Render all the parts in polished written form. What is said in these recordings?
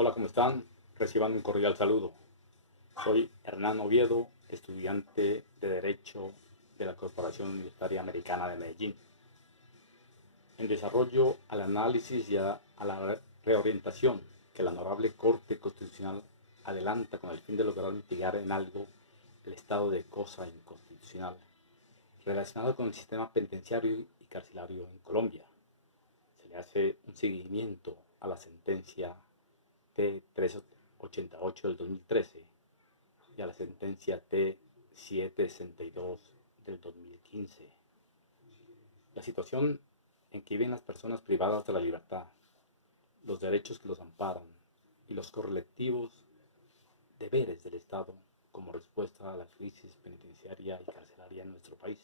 Hola, ¿cómo están? Reciban un cordial saludo. Soy Hernán Oviedo, estudiante de Derecho de la Corporación Universitaria Americana de Medellín. En desarrollo al análisis y a la reorientación que la Honorable Corte Constitucional adelanta con el fin de lograr mitigar en algo el estado de cosa inconstitucional relacionado con el sistema penitenciario y carcelario en Colombia. Se le hace un seguimiento a la sentencia T388 del 2013 y a la sentencia T762 del 2015. La situación en que viven las personas privadas de la libertad, los derechos que los amparan y los correlativos deberes del Estado como respuesta a la crisis penitenciaria y carcelaria en nuestro país.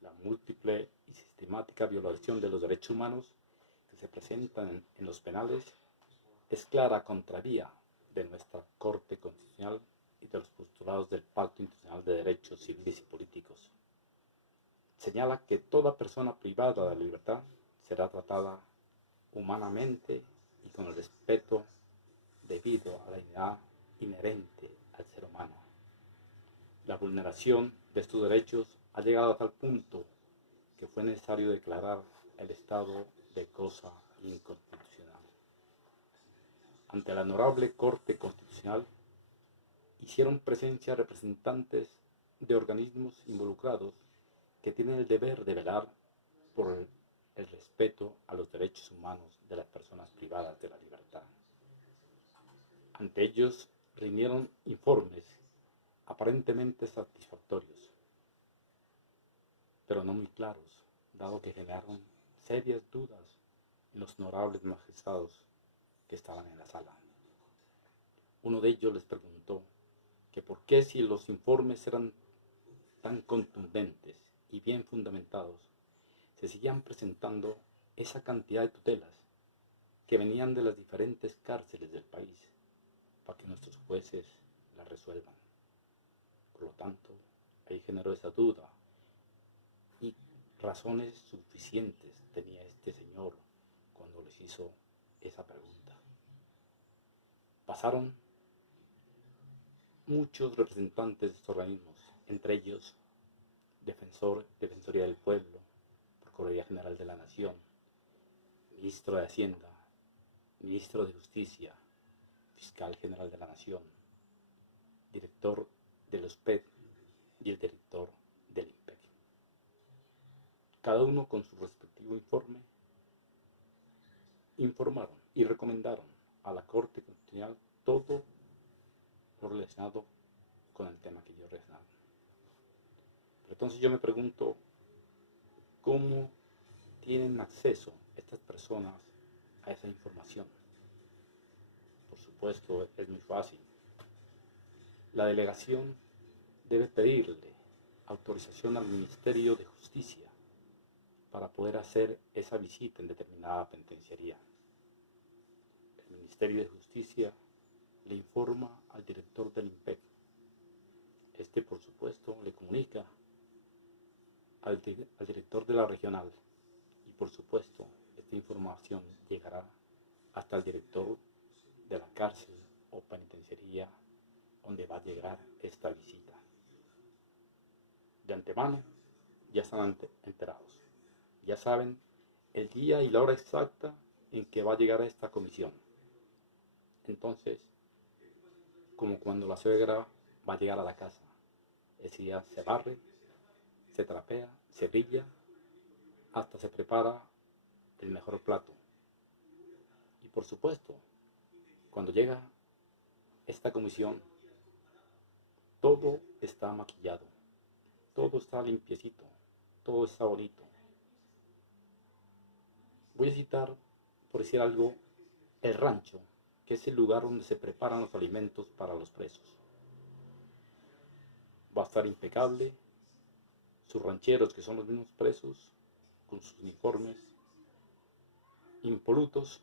La múltiple y sistemática violación de los derechos humanos que se presentan en los penales es clara contravía de nuestra Corte Constitucional y de los postulados del Pacto Internacional de Derechos Civiles y Políticos. Señala que toda persona privada de la libertad será tratada humanamente y con el respeto debido a la dignidad inherente al ser humano. La vulneración de estos derechos ha llegado a tal punto que fue necesario declarar el estado de cosa inconstitucional. Ante la Honorable Corte Constitucional hicieron presencia representantes de organismos involucrados que tienen el deber de velar por el respeto a los derechos humanos de las personas privadas de la libertad. Ante ellos rindieron informes aparentemente satisfactorios, pero no muy claros, dado que generaron serias dudas en los honorables magistrados que estaban en la sala. Uno de ellos les preguntó que por qué, si los informes eran tan contundentes y bien fundamentados, se seguían presentando esa cantidad de tutelas que venían de las diferentes cárceles del país para que nuestros jueces las resuelvan. Por lo tanto, ahí generó esa duda y razones suficientes tenía este señor cuando les hizo esa pregunta. Pasaron muchos representantes de estos organismos, entre ellos Defensoría del Pueblo, Procuraduría General de la Nación, Ministro de Hacienda, Ministro de Justicia, Fiscal General de la Nación, Director del OSPED y el Director del IMPEC. Cada uno con su respectivo informe informaron y recomendaron a la Corte Constitucional todo lo relacionado con el tema que yo relacionaba. Pero entonces yo me pregunto, ¿cómo tienen acceso estas personas a esa información? Por supuesto, es muy fácil. La delegación debe pedirle autorización al Ministerio de Justicia para poder hacer esa visita en determinada penitenciaría. El Ministerio de Justicia le informa al director del IMPEC. Este, por supuesto, le comunica al director de la regional y, por supuesto, esta información llegará hasta el director de la cárcel o penitenciaría donde va a llegar esta visita. De antemano ya están enterados, ya saben el día y la hora exacta en que va a llegar a esta comisión. Entonces, como cuando la suegra va a llegar a la casa, ese día se barre, se trapea, se brilla, hasta se prepara el mejor plato. Y por supuesto, cuando llega esta comisión, todo está maquillado, todo está limpiecito, todo está bonito. Voy a citar, por decir algo, el rancho, que es el lugar donde se preparan los alimentos para los presos. Va a estar impecable, sus rancheros, que son los mismos presos, con sus uniformes impolutos,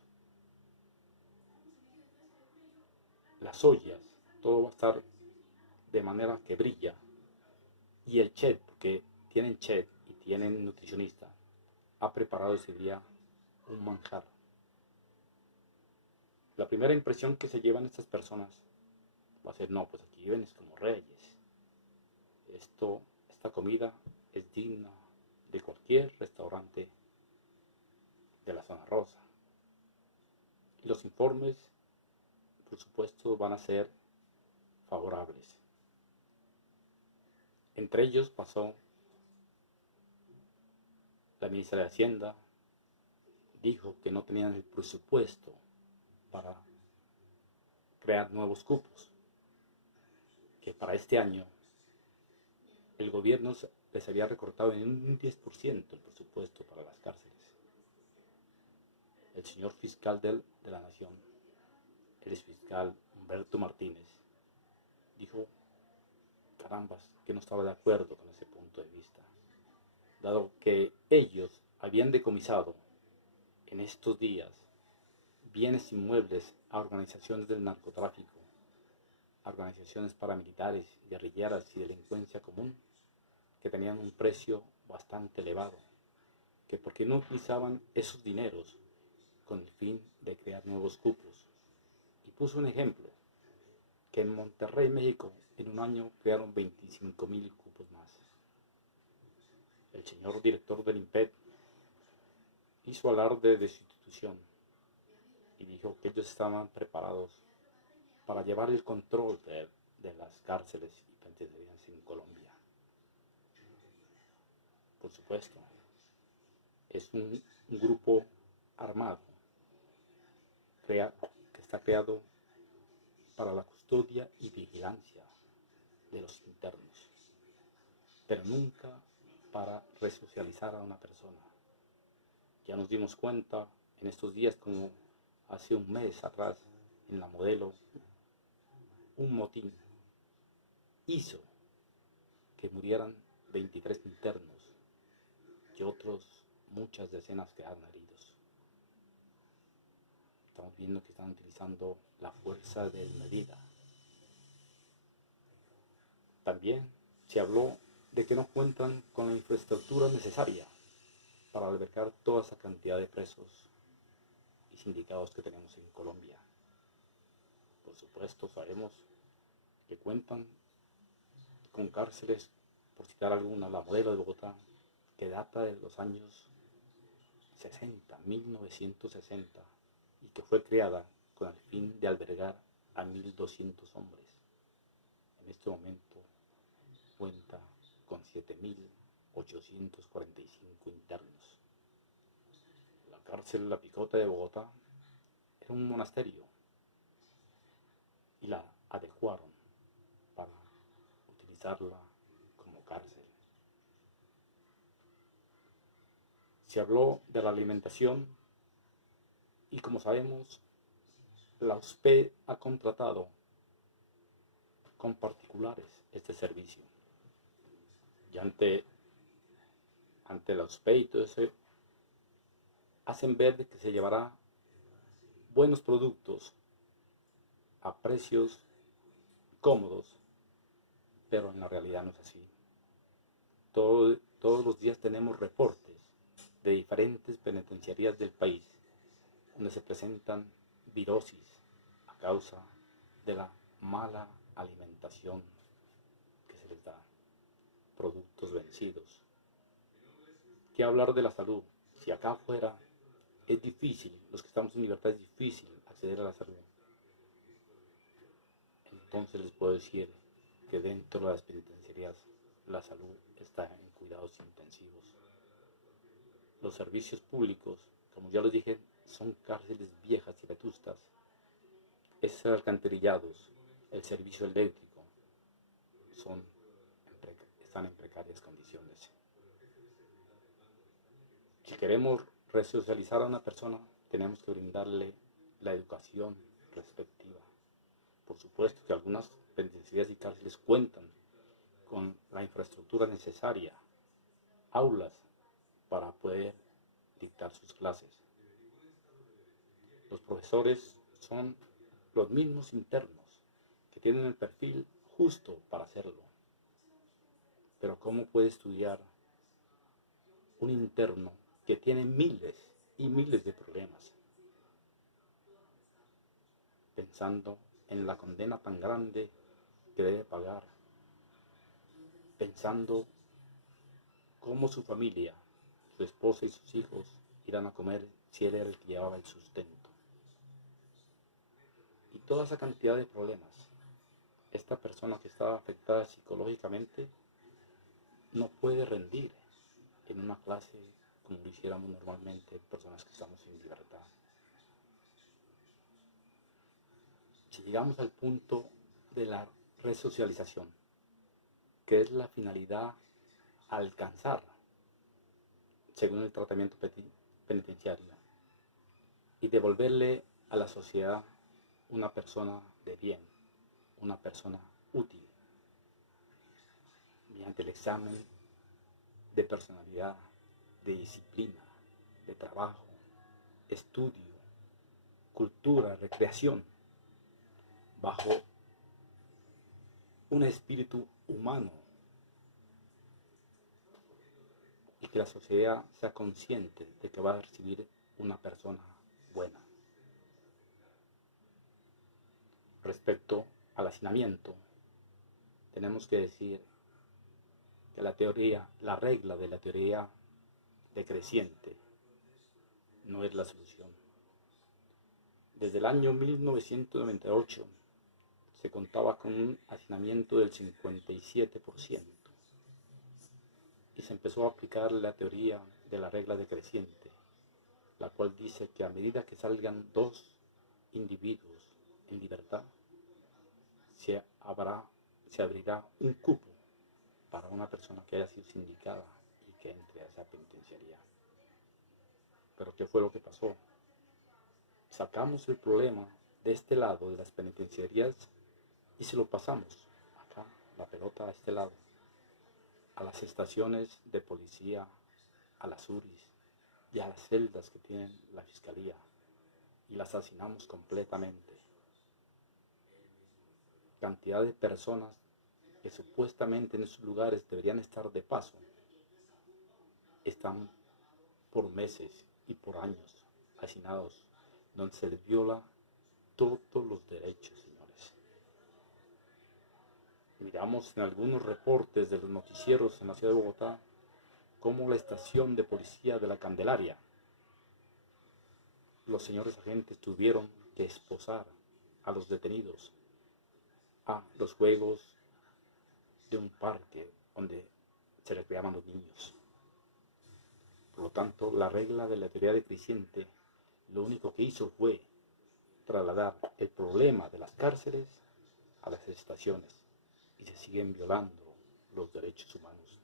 las ollas, todo va a estar de manera que brilla. Y el chef, porque tienen chef y tienen nutricionista, ha preparado ese día un manjar. la primera impresión que se llevan estas personas va a ser, no, pues aquí viven como reyes. Esta comida es digna de cualquier restaurante de la zona rosa. Y los informes, por supuesto, van a ser favorables. Entre ellos pasó la ministra de Hacienda, dijo que no tenían el presupuesto para crear nuevos cupos, que para este año el gobierno les había recortado en un 10% el presupuesto para las cárceles. El señor fiscal de la Nación, el exfiscal Humberto Martínez, dijo, carambas, que no estaba de acuerdo con ese punto de vista, dado que ellos habían decomisado en estos días bienes inmuebles a organizaciones del narcotráfico, a organizaciones paramilitares, guerrilleras y delincuencia común, que tenían un precio bastante elevado, que por qué no utilizaban esos dineros con el fin de crear nuevos cupos. Y puso un ejemplo, que en Monterrey, México, en un año crearon 25,000 cupos más. El señor director del INPED hizo alarde de su institución y dijo que ellos estaban preparados para llevar el control de las cárceles y penitenciarias en Colombia. Por supuesto, es un grupo armado que está creado para la custodia y vigilancia de los internos, pero nunca para resocializar a una persona. Ya nos dimos cuenta en estos días, como hace un mes atrás, en la Modelo, un motín hizo que murieran 23 internos y otros muchas decenas quedaron heridos. Estamos viendo que están utilizando la fuerza desmedida. También se habló de que no cuentan con la infraestructura necesaria para albergar toda esa cantidad de presos y sindicados que tenemos en Colombia. Por supuesto, sabemos que cuentan con cárceles, por citar alguna, la Modelo de Bogotá, que data de los años 1960, y que fue creada con el fin de albergar a 1.200 hombres. En este momento cuenta con 7.845 internos. La cárcel La Picota de Bogotá era un monasterio y la adecuaron para utilizarla como cárcel. Se habló de la alimentación y, como sabemos, la USP ha contratado con particulares este servicio. Y ante la USP y todo eso, hacen ver de que se llevará buenos productos a precios cómodos, pero en la realidad no es así. Todos los días tenemos reportes de diferentes penitenciarías del país donde se presentan virosis a causa de la mala alimentación que se les da, productos vencidos. ¿Qué hablar de la salud? Si acá afuera es difícil, los que estamos en libertad es difícil acceder a la salud, entonces les puedo decir que dentro de las penitenciarías la salud está en cuidados intensivos. Los servicios públicos, como ya les dije, son cárceles viejas y vetustas. Esos alcantarillados, el servicio eléctrico, están en precarias condiciones. Si queremos resocializar a una persona, tenemos que brindarle la educación respectiva. Por supuesto que algunas penitenciarías y cárceles cuentan con la infraestructura necesaria, aulas para poder dictar sus clases. Los profesores son los mismos internos que tienen el perfil justo para hacerlo. Pero ¿cómo puede estudiar un interno que tiene miles y miles de problemas? pensando en la condena tan grande que debe pagar, pensando cómo su familia, su esposa y sus hijos irán a comer si él era el que llevaba el sustento. Y toda esa cantidad de problemas. Esta persona que está afectada psicológicamente no puede rendir en una clase como lo hiciéramos normalmente personas que estamos en libertad. Si llegamos al punto de la resocialización, que es la finalidad a alcanzar según el tratamiento penitenciario, y devolverle a la sociedad una persona de bien, una persona útil, mediante el examen de personalidad, de disciplina, de trabajo, estudio, cultura, recreación, bajo un espíritu humano, y que la sociedad sea consciente de que va a recibir una persona buena. Respecto al hacinamiento, tenemos que decir que la regla de la teoría decreciente no es la solución. Desde el año 1998 se contaba con un hacinamiento del 57% y se empezó a aplicar la teoría de la regla decreciente, la cual dice que a medida que salgan 2 individuos en libertad, se abrirá un cupo para una persona que haya sido sindicada y que entre a esa penitenciaría. Pero ¿qué fue lo que pasó? Sacamos el problema de este lado de las penitenciarías y se lo pasamos acá, la pelota a este lado, a las estaciones de policía, a las URIs y a las celdas que tienen la fiscalía, y las hacinamos completamente. Cantidad de personas que supuestamente en esos lugares deberían estar de paso, están por meses y por años hacinados, donde se les viola todos los derechos, señores. Miramos en algunos reportes de los noticieros en la ciudad de Bogotá cómo la estación de policía de la Candelaria, los señores agentes tuvieron que esposar a los detenidos a los juegos de un parque donde se recreaban los niños. Por lo tanto, la regla de la teoría decreciente lo único que hizo fue trasladar el problema de las cárceles a las estaciones, y se siguen violando los derechos humanos.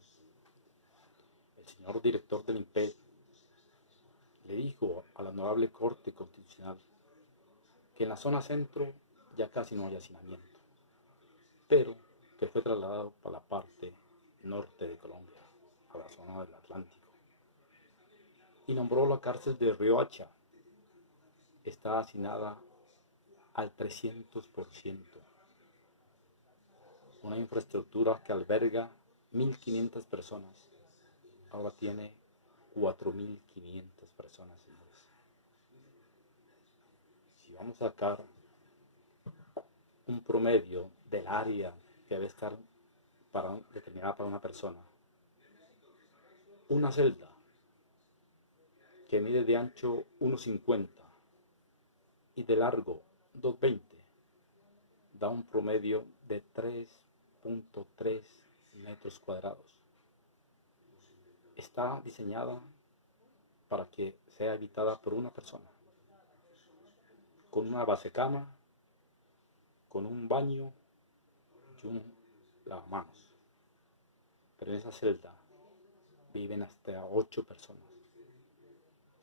El señor director del INPED le dijo a la honorable Corte Constitucional que en la zona centro ya casi no hay hacinamiento, pero que fue trasladado para la parte norte de Colombia, a la zona del Atlántico, y nombró la cárcel de Riohacha. Está hacinada al 300%, una infraestructura que alberga 1.500 personas, ahora tiene 4.500 personas, señores. Si vamos a sacar un promedio del área que debe estar determinada para una persona, una celda que mide de ancho 1,50 y de largo 2,20 da un promedio de 3.3 metros cuadrados. Está diseñada para que sea habitada por una persona, con una basecama, con un baño y un lavamanos. Pero en esa celda viven hasta 8 personas.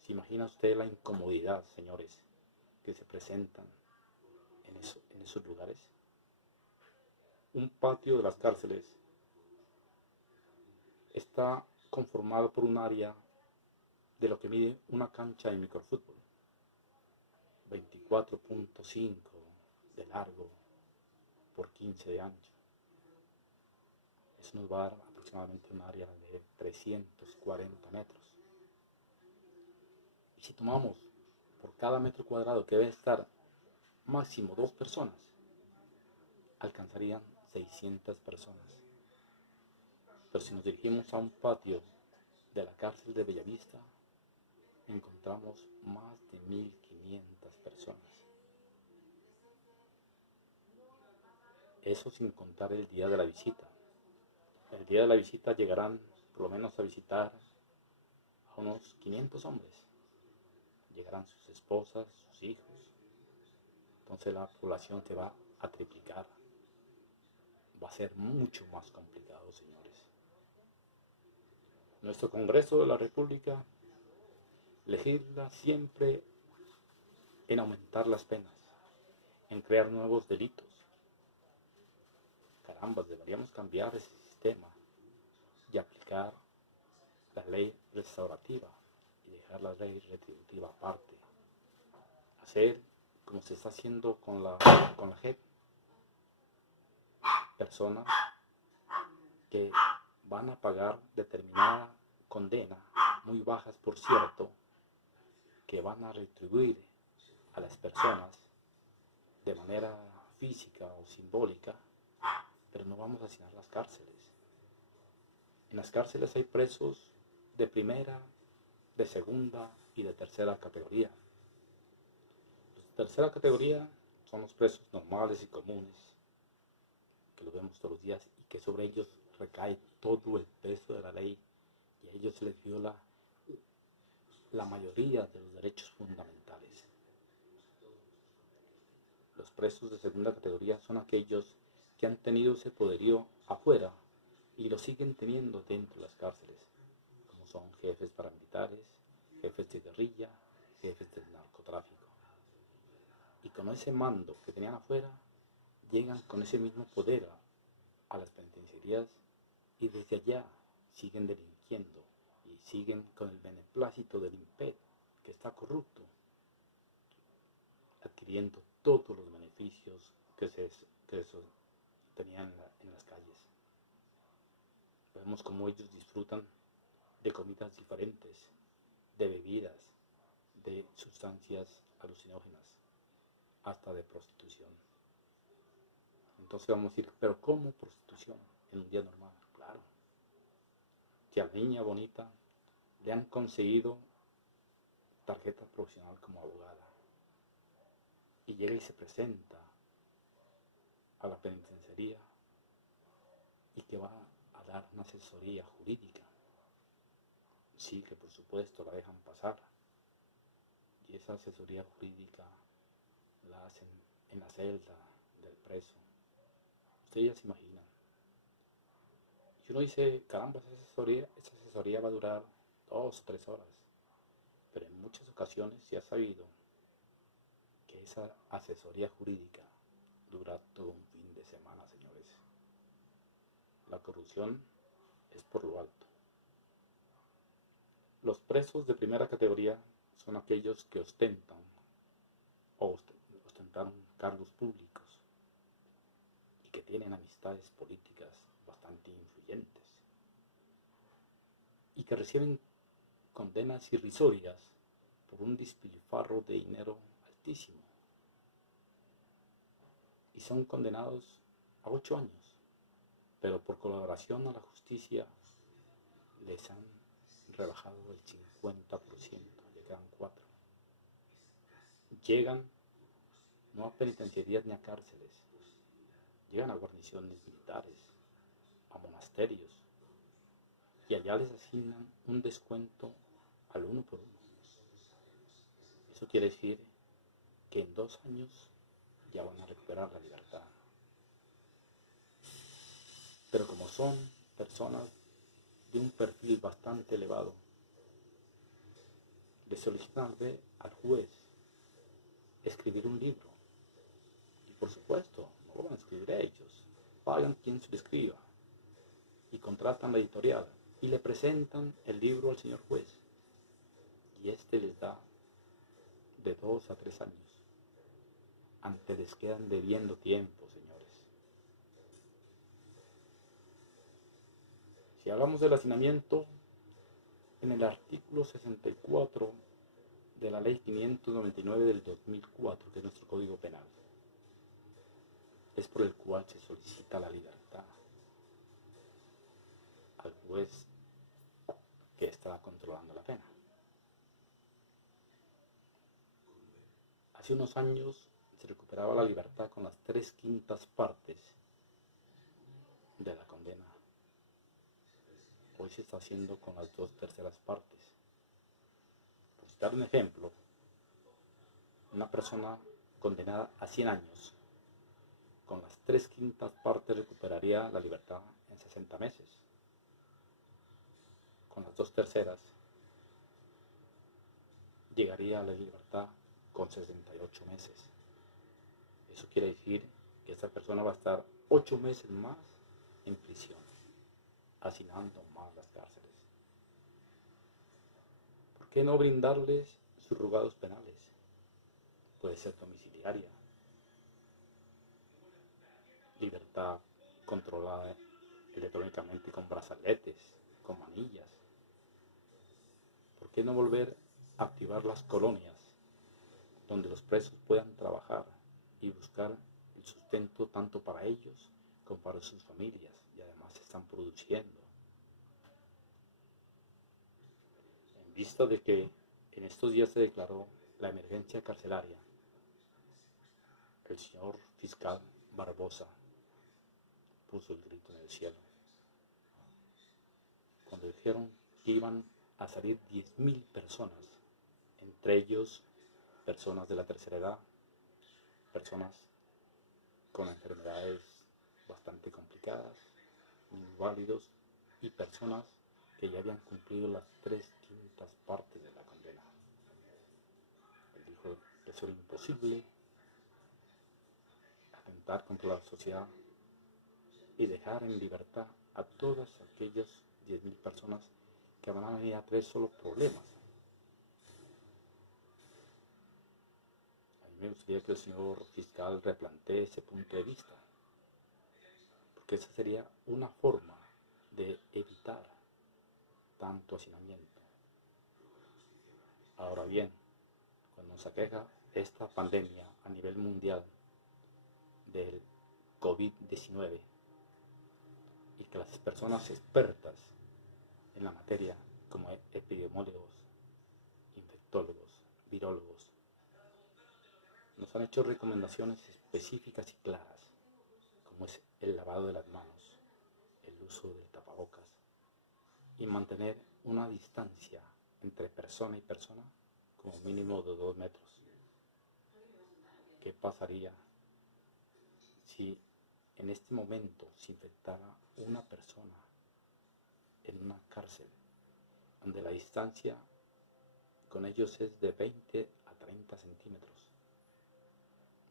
¿Se imagina usted la incomodidad, señores, que se presentan en esos lugares? Un patio de las cárceles está conformado por un área de lo que mide una cancha de microfútbol, 24.5 de largo por 15 de ancho. Eso nos va a dar aproximadamente un área de 340 metros. Y si tomamos por cada metro cuadrado que debe estar máximo 2 personas, alcanzarían 600 personas. Pero si nos dirigimos a un patio de la cárcel de Bellavista, encontramos más de 1500 personas. Eso sin contar el día de la visita. El día de la visita llegarán por lo menos a visitar a unos 500 hombres. Llegarán sus esposas, sus hijos. Entonces la población se va a triplicar. Va a ser mucho más complicado, señores. Nuestro Congreso de la República legisla siempre en aumentar las penas, en crear nuevos delitos. Caramba, deberíamos cambiar ese sistema y aplicar la ley restaurativa y dejar la ley retributiva aparte. Hacer como se está haciendo con la JEP. Personas que van a pagar determinada condena, muy bajas por cierto, que van a retribuir a las personas de manera física o simbólica, pero no vamos a llenar las cárceles. En las cárceles hay presos de primera, de segunda y de tercera categoría. Los de tercera categoría son los presos normales y comunes, que los vemos todos los días y que sobre ellos recae todo el peso de la ley y a ellos se les viola la mayoría de los derechos fundamentales. Los presos de segunda categoría son aquellos que han tenido ese poderío afuera y lo siguen teniendo dentro de las cárceles, como son jefes paramilitares, jefes de guerrilla, jefes del narcotráfico. Y con ese mando que tenían afuera, llegan con ese mismo poder a las penitenciarías y desde allá siguen delinquiendo y siguen con el beneplácito del INPED, que está corrupto, adquiriendo todos los beneficios que se tenían en las calles. Vemos cómo ellos disfrutan de comidas diferentes, de bebidas, de sustancias alucinógenas, hasta de prostitución. Entonces vamos a decir, ¿pero cómo prostitución en un día normal? Claro, que a la niña bonita le han conseguido tarjeta profesional como abogada y llega y se presenta a la penitenciaría y que va a dar una asesoría jurídica. Sí, que por supuesto la dejan pasar y esa asesoría jurídica la hacen en la celda del preso. Ustedes ya se imaginan. Y uno dice, caramba, esa asesoría va a durar 2 o 3 horas. Pero en muchas ocasiones se ha sabido que esa asesoría jurídica dura todo un fin de semana, señores. La corrupción es por lo alto. Los presos de primera categoría son aquellos que ostentan o ostentaron cargos públicos y que tienen amistades políticas bastante influyentes y que reciben condenas irrisorias por un despilfarro de dinero altísimo y son condenados a 8 años, pero por colaboración a la justicia les han rebajado el 50%, ya quedan 4. Llegan no a penitenciarías ni a cárceles, llegan a guarniciones militares, a monasterios, y allá les asignan un descuento al 1 por 1. Eso quiere decir que en 2 años ya van a recuperar la libertad. Pero como son personas de un perfil bastante elevado, le solicitan al juez escribir un libro. Y por supuesto, no lo van a escribir ellos. Pagan quien se lo escriba. Y contratan la editorial. Y le presentan el libro al señor juez. Y este les da de 2 a 3 años. Antes les quedan debiendo tiempo, señores. Si hablamos del hacinamiento, en el artículo 64 de la ley 599 del 2004, que es nuestro Código Penal, cual se solicita la libertad al juez que está controlando la pena. Hace unos años se recuperaba la libertad con las 3/5 partes de la condena. Hoy se está haciendo con las 2/3 partes. Por citar un ejemplo, una persona condenada a 100 años, con las 3/5 partes recuperaría la libertad en 60 meses. Con las 2/3 llegaría a la libertad con 68 meses. Eso quiere decir que esta persona va a estar 8 meses más en prisión, hacinando más las cárceles. ¿Por qué no brindarles subrogados penales? Puede ser domiciliaria, libertad controlada electrónicamente con brazaletes, con manillas. ¿Por qué no volver a activar las colonias donde los presos puedan trabajar y buscar el sustento tanto para ellos como para sus familias, y además están produciendo? En vista de que en estos días se declaró la emergencia carcelaria, el señor fiscal Barbosa puso el grito en el cielo cuando dijeron que iban a salir 10.000 personas, entre ellos personas de la tercera edad, personas con enfermedades bastante complicadas, inválidos y personas que ya habían cumplido las 3/5 partes de la condena. Él dijo que eso era imposible, atentar contra la sociedad y dejar en libertad a todas aquellas 10.000 personas que van a venir a traer solo problemas. A mí me gustaría que el señor fiscal replantee ese punto de vista, porque esa sería una forma de evitar tanto hacinamiento. Ahora bien, cuando nos aqueja esta pandemia a nivel mundial del COVID-19 y que las personas expertas en la materia, como epidemiólogos, infectólogos, virólogos, nos han hecho recomendaciones específicas y claras, como es el lavado de las manos, el uso del tapabocas y mantener una distancia entre persona y persona como mínimo de 2 metros. ¿Qué pasaría si en este momento se infectara una persona en una cárcel donde la distancia con ellos es de 20 a 30 centímetros,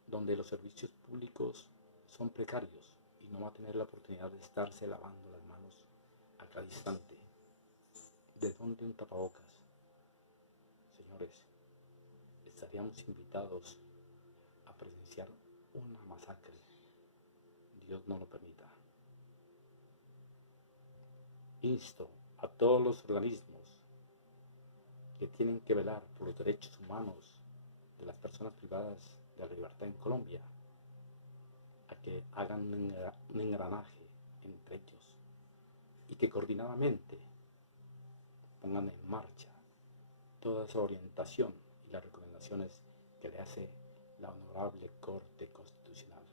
donde los servicios públicos son precarios y no va a tener la oportunidad de estarse lavando las manos a cada instante? ¿De dónde un tapabocas? Señores, estaríamos invitados a presenciar una masacre. Dios no lo permita. Insto a todos los organismos que tienen que velar por los derechos humanos de las personas privadas de la libertad en Colombia a que hagan un engranaje entre ellos y que coordinadamente pongan en marcha toda esa orientación y las recomendaciones que le hace la Honorable Corte Constitucional.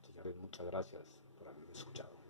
Señores, muchas gracias por haberme escuchado.